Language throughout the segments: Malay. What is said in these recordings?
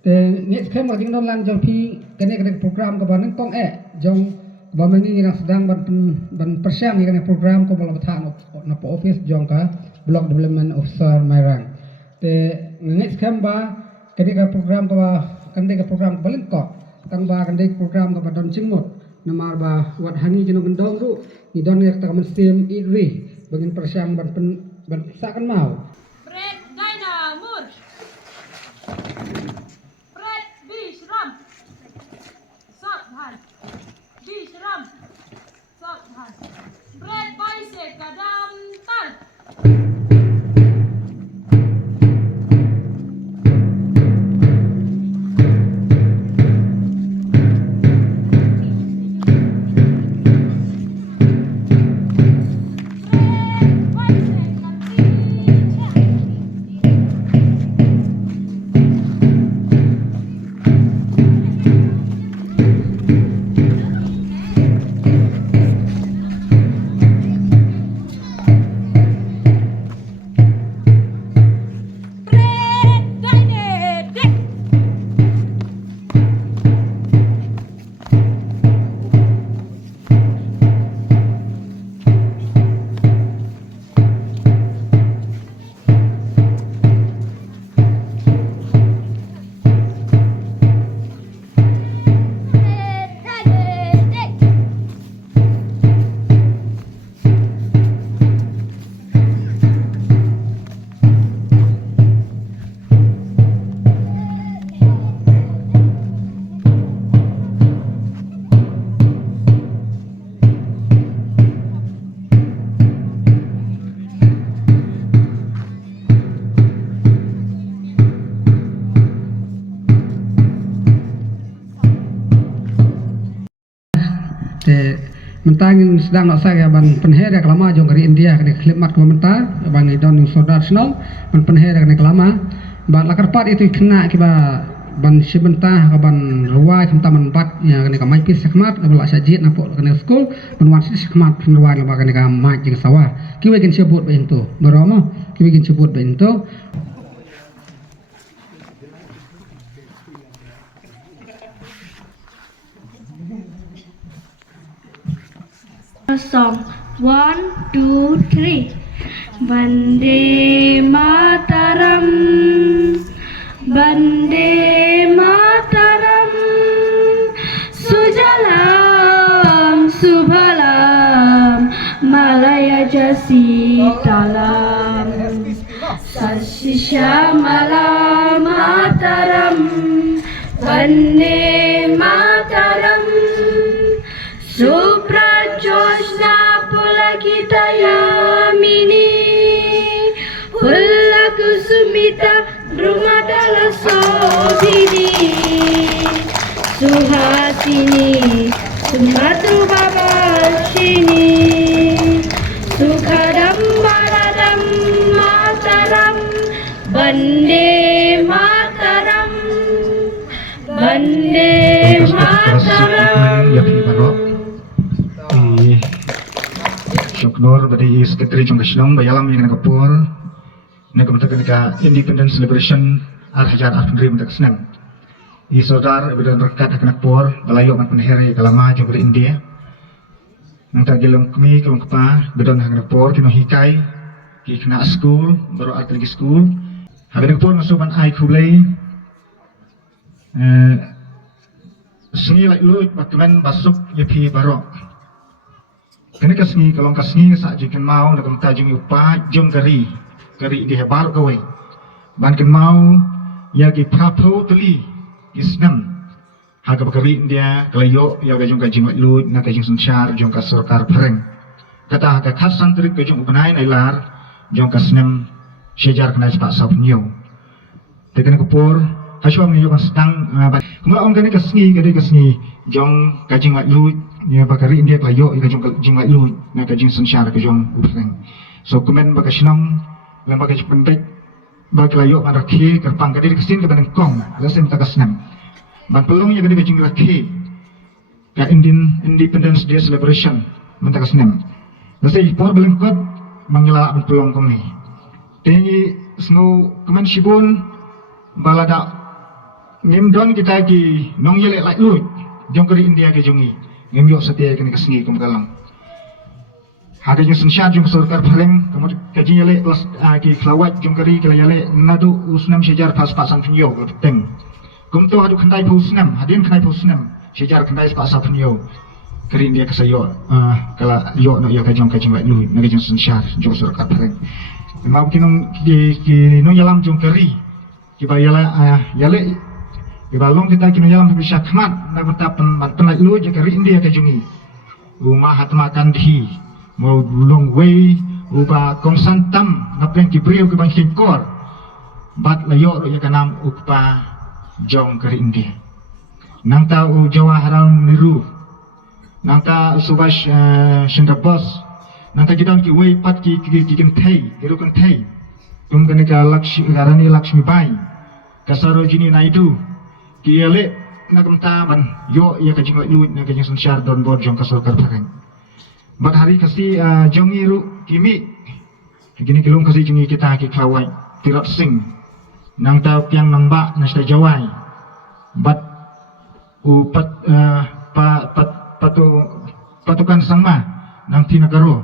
Te next time kita lang jong pi kene program ko ban kong jong ba mani yang sedang ban persiam ni kene program ko bola bathan na po office jong ka block development officer Mairang. Te next time ba kene program ko ba kene program ko balik ko tang ba kene program ko ba don cingmut namar ba wat hani jeno gendong ru ni don nek ta mestim idri bagin persiam ban sakan mau. Bread bicep kadam tal. Mentang sedang nak saya ban penher yang lama jong dari India kena khidmat komentar ban idon saudara senau ban penher kena lama ban lakar pat itu kena kiba ban sebentar ban ruai teman bat ya kena mai pis khidmat bala sajid napok kena school ban wan sis khidmat ruai lama kena mai jeng sawah kiwe gen sebut ben tu beromo kiwe gen sebut ben tu Song 1, 2, 3 Bande Mataram Bande Mataram Sujalam Subhalam Malaya Jasitalam Sasisha Malam Mataram Bande Mataram Suprajoshna Pulakitayamini Pulakusumita Drumadala Sodini Suhasini Sumatu Babashini Sukhadam Baradam Mataram Bande Mataram Bande Mataram Syukur bagi Sekretari Jong Keselong bayalam yang nak kapur nak kemudian ka Independence Celebration Arhajar Arfandri mentak senang. I saudar bidan berkat nak kapur balayo mat penheri kalama jong dari India. Nang tagilong kami kalong kapa bidan nak kapur kino hikai ki kena school baru arti school. Habis kapur masukan ai kublai. Sengi lek lu bakalan basuk yapi barok. Kena kasih kalau kasih sak jikan mau nak mentajung upa jom kari di hebar gawe. Bankan mau ya ki prapo tuli isnam. Haga bakari India kalayo ya gajung kajing lu nak kajing sunsyar jom ka sarkar pereng. Kata haga khasan trik kajung upanai nailar jom kasnam sejar kena sepak sop new. Tekan kupur haswa menyo sedang kemudian orang kena kasih jong kajing lu ya bakari India kelayo ya kajing lu nak kajing sunsyar kajung upanai. So komen bakasinam lam bakajing pentek bakalayo marakhi kerpang kadi kesin ke bandang kong lasen takasnam. Ban pelong ya kadi kajing rakhi ka Independence Day celebration mentakasnam. Lasai por belengkot mangila ban pelong kong ni. Tengi snow keman shibun balada ngem don kita ki nong yele lak lut jong kari India ke jongi ngem yo setia kini kesengi kum kalang hada jong sensyat jong sarkar phaleng kamot kaji yele plus ki flawat jong kari kala yele nadu usnam sejar pas pasan pinyo teng kum to hadu khandai pusnam hadin khandai pusnam sejar khandai pasan pinyo kari India kesayo kala yo no yo kajong lak lut nagi jong sensyat jong sarkar phaleng mau kinong ki nong yalam jong kari ki bayala yale Ibalong kita kini jalan berbisa khmat na bertapan mantan lu jika India ke jungi rumah hatma kandhi mau long way uba konsantam ngapen kibriu ke bang kor bat layo ro yakanam ukpa jong ke India nang ta u Jawaharlal Nehru nang ta Subhash Chandra Bose nang ta kita ki way pat ki kan thai tum kene ka Lakshmi Bai ka Sarojini Naidu Kiale nagam taman yo ya kajing luit na kajing sensyar don bor jong kasor karpakan. Bat hari kasi jong iru kimi gini kilung kasi jungi kita ki klawai tirap sing nang ta piang namba na sta jawai bat u patukan sangma nang tinagaro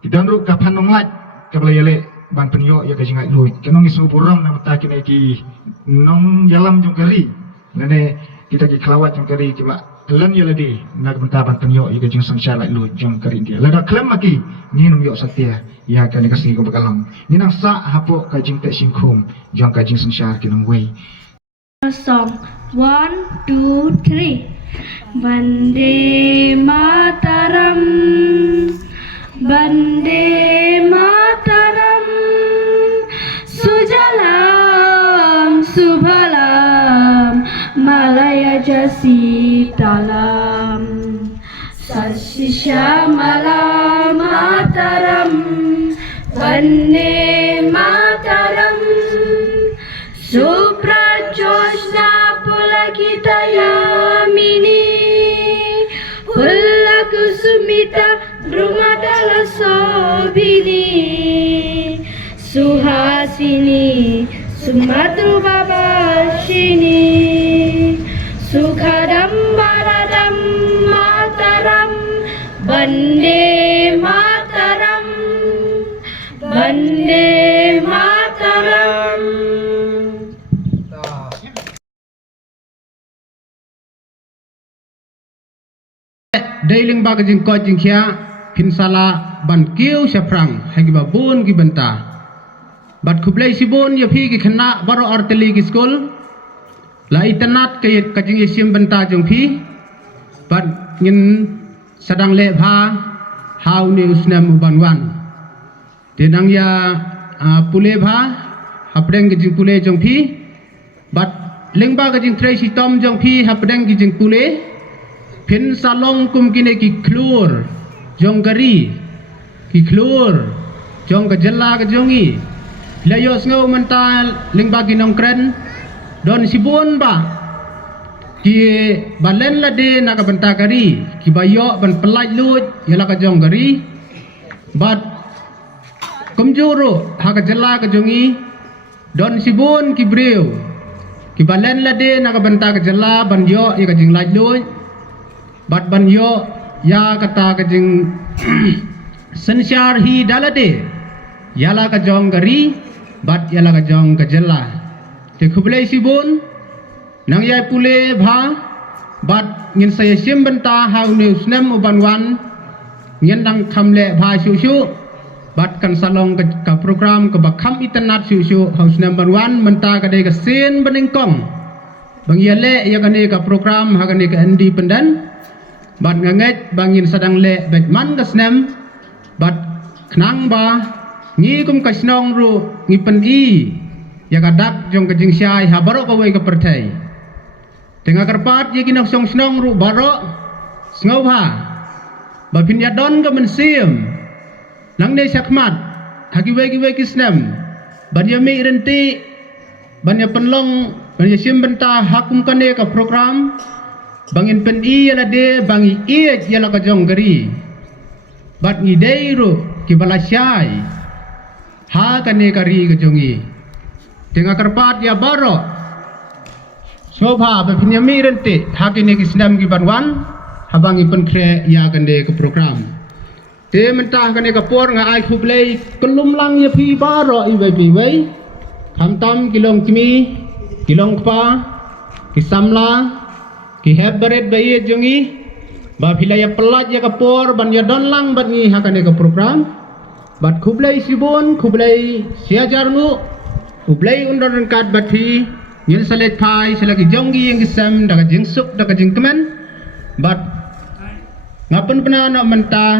kidan ru kapan nonglat kablayale ban penyo ya kajing luit kenong isu burang na mata kini ki nong jalam jong kari nene kita ki kelawat jong kari kiba len ya ladi nak mentaban penyo ya kajing sangsya lak lu jong kari dia lada klem maki ni num yo satya ya kan kasi ko bakalang ni nang sa hapo kajing te singkhum jong kajing sangsya ki nong wei Song 1, 2, 3 Vande Mataram Vande Mataram Sujalam Subhalam Malaya Jasitalam Sasishamala Mataram Vande Mataram Suprajoshna Pulakitayamini Pulakusumita Drumadala Sobini Suhasini Sumatru Babashini Sukhadam Baradam Mataram Vande Mataram Vande Mataram Dailing bagajing ko jing kia pinsala ban kiu syafrang hagi babun ki benta bat kublai sibun ya phi ki khana baro arteli ki skol la itanat ke kajing yesim benta jong phi bat ngin sadang le bha hau ni usnam banwan tenang ya pule bha hapdeng ki jing pule jong phi bat lengba ka jing trai sitom jong phi hapdeng ki jing pule pin salong kum kine ki klur jong gari ki klur jong ka jella ka jongi layo ngau mental ling bagi nong kren don sibun ba ki balen la de na ka benta gari ki bayo ban pelaj lut yala ka jong gari bat kumjuru ha ka jella ka jongi don sibun ki breu ki balen la de na ka benta ka jella ban yo ya ka jing laj lut bat ban yo ya kata kajing sensyar hi dalade yala ka jong gari bat yala ka jong ka jella te khublai sibun nang yai pule bha bat ngin saya sim benta hau ne usnem ubanwan ngin dang khamle bha shu shu bat kan salong ka program ka bakham internet shu shu haus number 1 menta ka de ka sen beningkong bang yale ya ka ne ka program ha ka ne ka independent bat nganget bangin sadang le betman gasnem bat knang ba ngi kum kasnong ru ngi pen i ya kadak jong kajing syai ha baro ka wei ka perthai tengah karpat ye kinok song snong ru baro sngo ba ba pin ya don ka mensim nang ne sakmat hagi wei kisnem ban ya mi renti ban ya penlong ban ya sim benta hakum kane ka program bangin pen i yala de bangi i yala ka jong gari bat ngi deiru ki bala syai ha kane kari ka jongi tengah karpat ya baro Ngoba ba pinyami rente hakini kisnam ki banwan habang ipun kre ya kande ke program. Te mentah kande ke por nga ai khublei kelum lang ya pi baro i wei khamtam kilong kimi kilong pa kisamla ki heb beret bayi jungi ba pilaya pelat ya ke por ban ya don lang ban ni hakane ke program bat khublei sibon khublei siajar ngu khublei undan kat bathi yin salet pai selagi jonggi yang kisam daga jingsuk daga jingkemen bat ngapen pena nak mentah